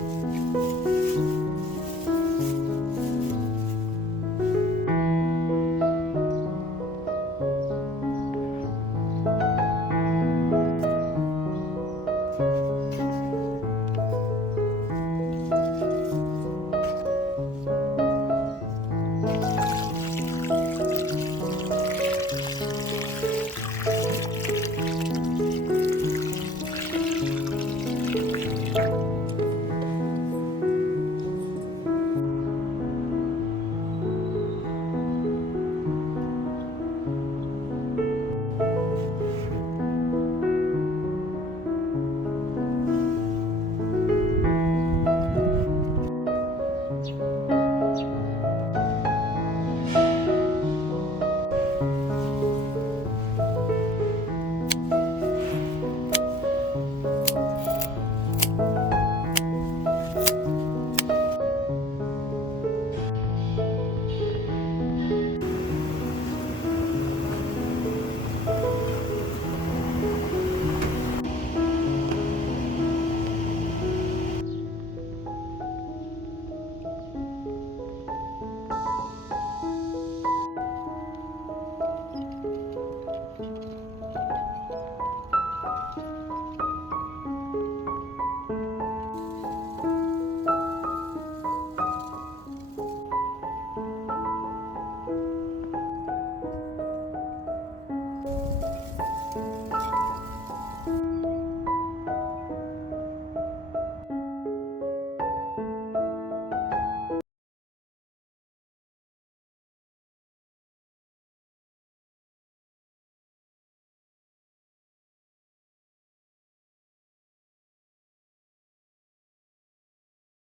Mm-hmm.